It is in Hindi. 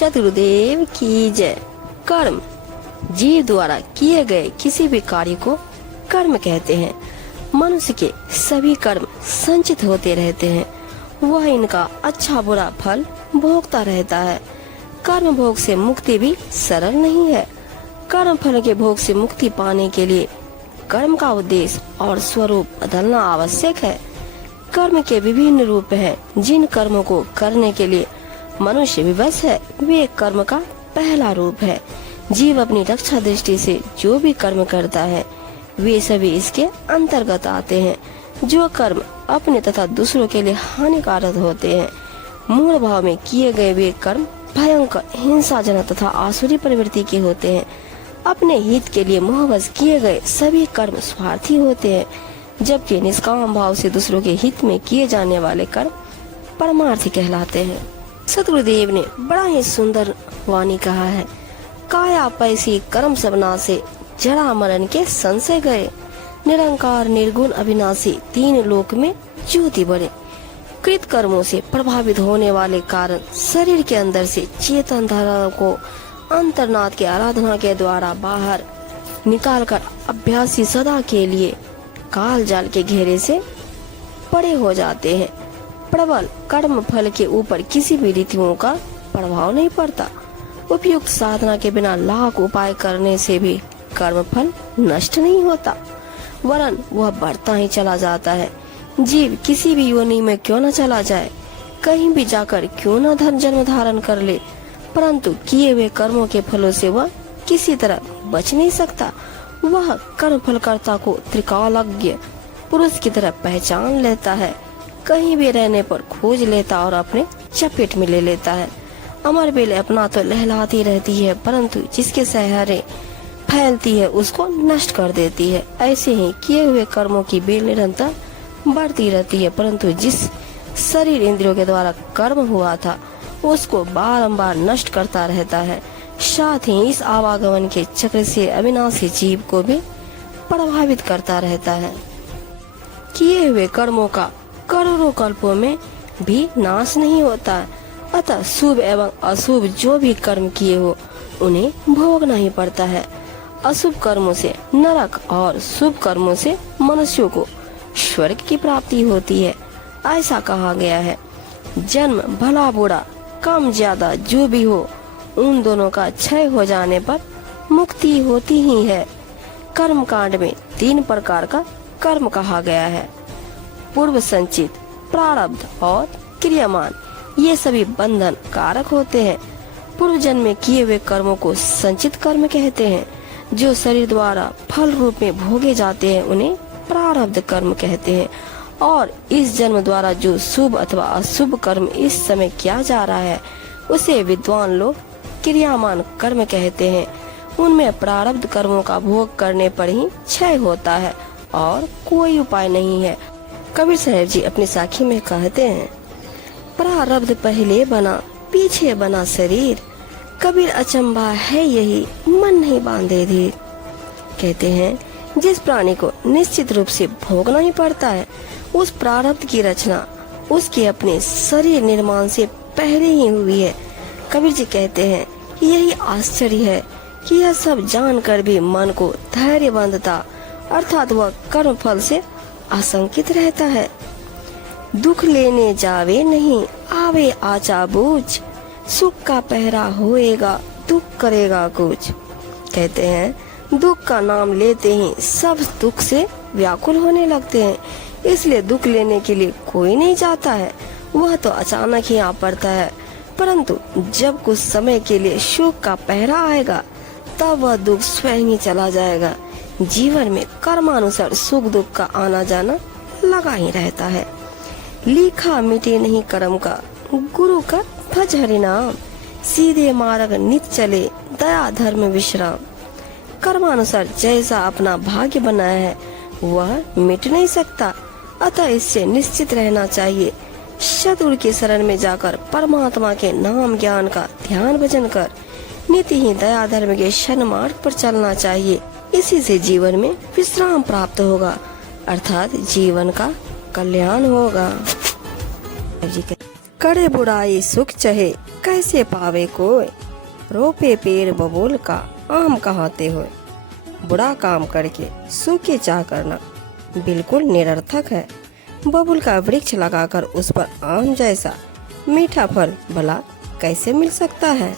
सतगुरुदेव की जय। कर्म जीव द्वारा किए गए किसी भी कार्य को कर्म कहते हैं। मनुष्य के सभी कर्म संचित होते रहते हैं, वह इनका अच्छा बुरा फल भोगता रहता है। कर्म भोग से मुक्ति भी सरल नहीं है। कर्म फल के भोग से मुक्ति पाने के लिए कर्म का उद्देश्य और स्वरूप बदलना आवश्यक है। कर्म के विभिन्न रूप हैं, जिन कर्मों को करने के लिए मनुष्य विवश है, वे कर्म का पहला रूप है। जीव अपनी रक्षा दृष्टि से जो भी कर्म करता है, वे सभी इसके अंतर्गत आते हैं। जो कर्म अपने तथा दूसरों के लिए हानिकारक होते हैं, मूल भाव में किए गए वे कर्म भयंकर, हिंसाजनक तथा आसुरी प्रवृत्ति के होते हैं। अपने हित के लिए मोहवश किए गए सभी कर्म स्वार्थी होते हैं, जबकि निष्काम भाव से दूसरों के हित में किए जाने वाले कर्म परमार्थी कहलाते हैं। सतगुरुदेव ने बड़ा ही सुंदर वाणी कहा है, काया पैसी कर्म सबना से जड़ा मरण के संशय गए, निरंकार निर्गुण अविनाशी तीन लोक में ज्योति बढ़े। कृत कर्मों से प्रभावित होने वाले कारण शरीर के अंदर से चेतन धारा को अंतर्नाद के आराधना के द्वारा बाहर निकालकर अभ्यासी सदा के लिए काल जाल के घेरे से परे हो जाते हैं। प्रबल कर्म फल के ऊपर किसी भी रीतियों का प्रभाव नहीं पड़ता। उपयुक्त साधना के बिना लाख उपाय करने से भी कर्म फल नष्ट नहीं होता, वरन वह बढ़ता ही चला जाता है। जीव किसी भी योनि में क्यों न चला जाए, कहीं भी जाकर क्यों न जन्म धारण कर ले, परंतु किए हुए कर्मों के फलों से वह किसी तरह बच नहीं सकता। वह कर्म फल कर्ता को त्रिकालज्ञ पुरुष की तरह पहचान लेता है, कहीं भी रहने पर खोज लेता और अपने चपेट में ले लेता है। अमर बेल अपना तो लहलाती रहती है, परंतु जिसके सहारे फैलती है उसको नष्ट कर देती है। ऐसे ही किए हुए कर्मों की बेल निरंतर बढ़ती रहती है, परंतु जिस शरीर इंद्रियों के द्वारा कर्म हुआ था उसको बारंबार नष्ट करता रहता है। साथ ही इस आवागमन के चक्र से अविनाशी जीव को भी प्रभावित करता रहता है। किए हुए कर्मों का करोड़ों कल्पों में भी नाश नहीं होता, अतः शुभ एवं अशुभ जो भी कर्म किए हो उन्हें भोगना ही पड़ता है। अशुभ कर्मों से नरक और शुभ कर्मों से मनुष्यों को स्वर्ग की प्राप्ति होती है। ऐसा कहा गया है, जन्म भला बुरा कम ज्यादा जो भी हो, उन दोनों का क्षय हो जाने पर मुक्ति होती ही है। कर्म कांड में 3 प्रकार का कर्म कहा गया है, पूर्व संचित, प्रारब्ध और क्रियामान। ये सभी बंधन कारक होते हैं। पूर्व जन्म में किए हुए कर्मों को संचित कर्म कहते हैं। जो शरीर द्वारा फल रूप में भोगे जाते हैं उन्हें प्रारब्ध कर्म कहते हैं। और इस जन्म द्वारा जो शुभ अथवा अशुभ कर्म इस समय किया जा रहा है उसे विद्वान लोग क्रियामान कर्म कहते हैं। उनमें प्रारब्ध कर्मों का भोग करने पर ही क्षय होता है और कोई उपाय नहीं है। कबीर साहब जी अपनी साखी में कहते हैं, प्रारब्ध पहले बना पीछे बना शरीर, कबीर अचंभा है यही मन नहीं बांधे धीर। कहते हैं, जिस प्राणी को निश्चित रूप से भोगना ही पड़ता है, उस प्रारब्ध की रचना उसके अपने शरीर निर्माण से पहले ही हुई है। कबीर जी कहते हैं कि यही आश्चर्य है कि यह सब जानकर भी मन को धैर्य बंधता, अर्थात वह कर्म फल से आशंकित रहता है। दुख लेने जावे नहीं आवे आचा बूझ, सुख का पहरा होएगा दुख करेगा कुछ। कहते हैं, दुख का नाम लेते ही सब दुख से व्याकुल होने लगते हैं, इसलिए दुख लेने के लिए कोई नहीं चाहता है। वह तो अचानक ही आ पड़ता है, परंतु जब कुछ समय के लिए सुख का पहरा आएगा तब वह दुख स्वयं ही चला जाएगा। जीवन में कर्मानुसार सुख दुख का आना जाना लगा ही रहता है। लिखा मिटे नहीं कर्म का, गुरु का भज हरि नाम, सीधे मार्ग नित चले दया धर्म विश्राम। कर्मानुसार जैसा अपना भाग्य बनाया है वह मिट नहीं सकता, अतः इससे निश्चित रहना चाहिए। सतगुरु की शरण में जाकर परमात्मा के नाम ज्ञान का ध्यान भजन कर नित्य ही दया धर्म के शन मार्ग पर चलना चाहिए। इसी से जीवन में विश्राम प्राप्त होगा, अर्थात जीवन का कल्याण होगा। करे बुराई सुख चहे कैसे पावे कोई, रोपे पेड़ बबूल का आम कहाते हुए। बुरा काम करके सुख की चाह करना बिल्कुल निरर्थक है। बबूल का वृक्ष लगाकर उस पर आम जैसा मीठा फल भला कैसे मिल सकता है।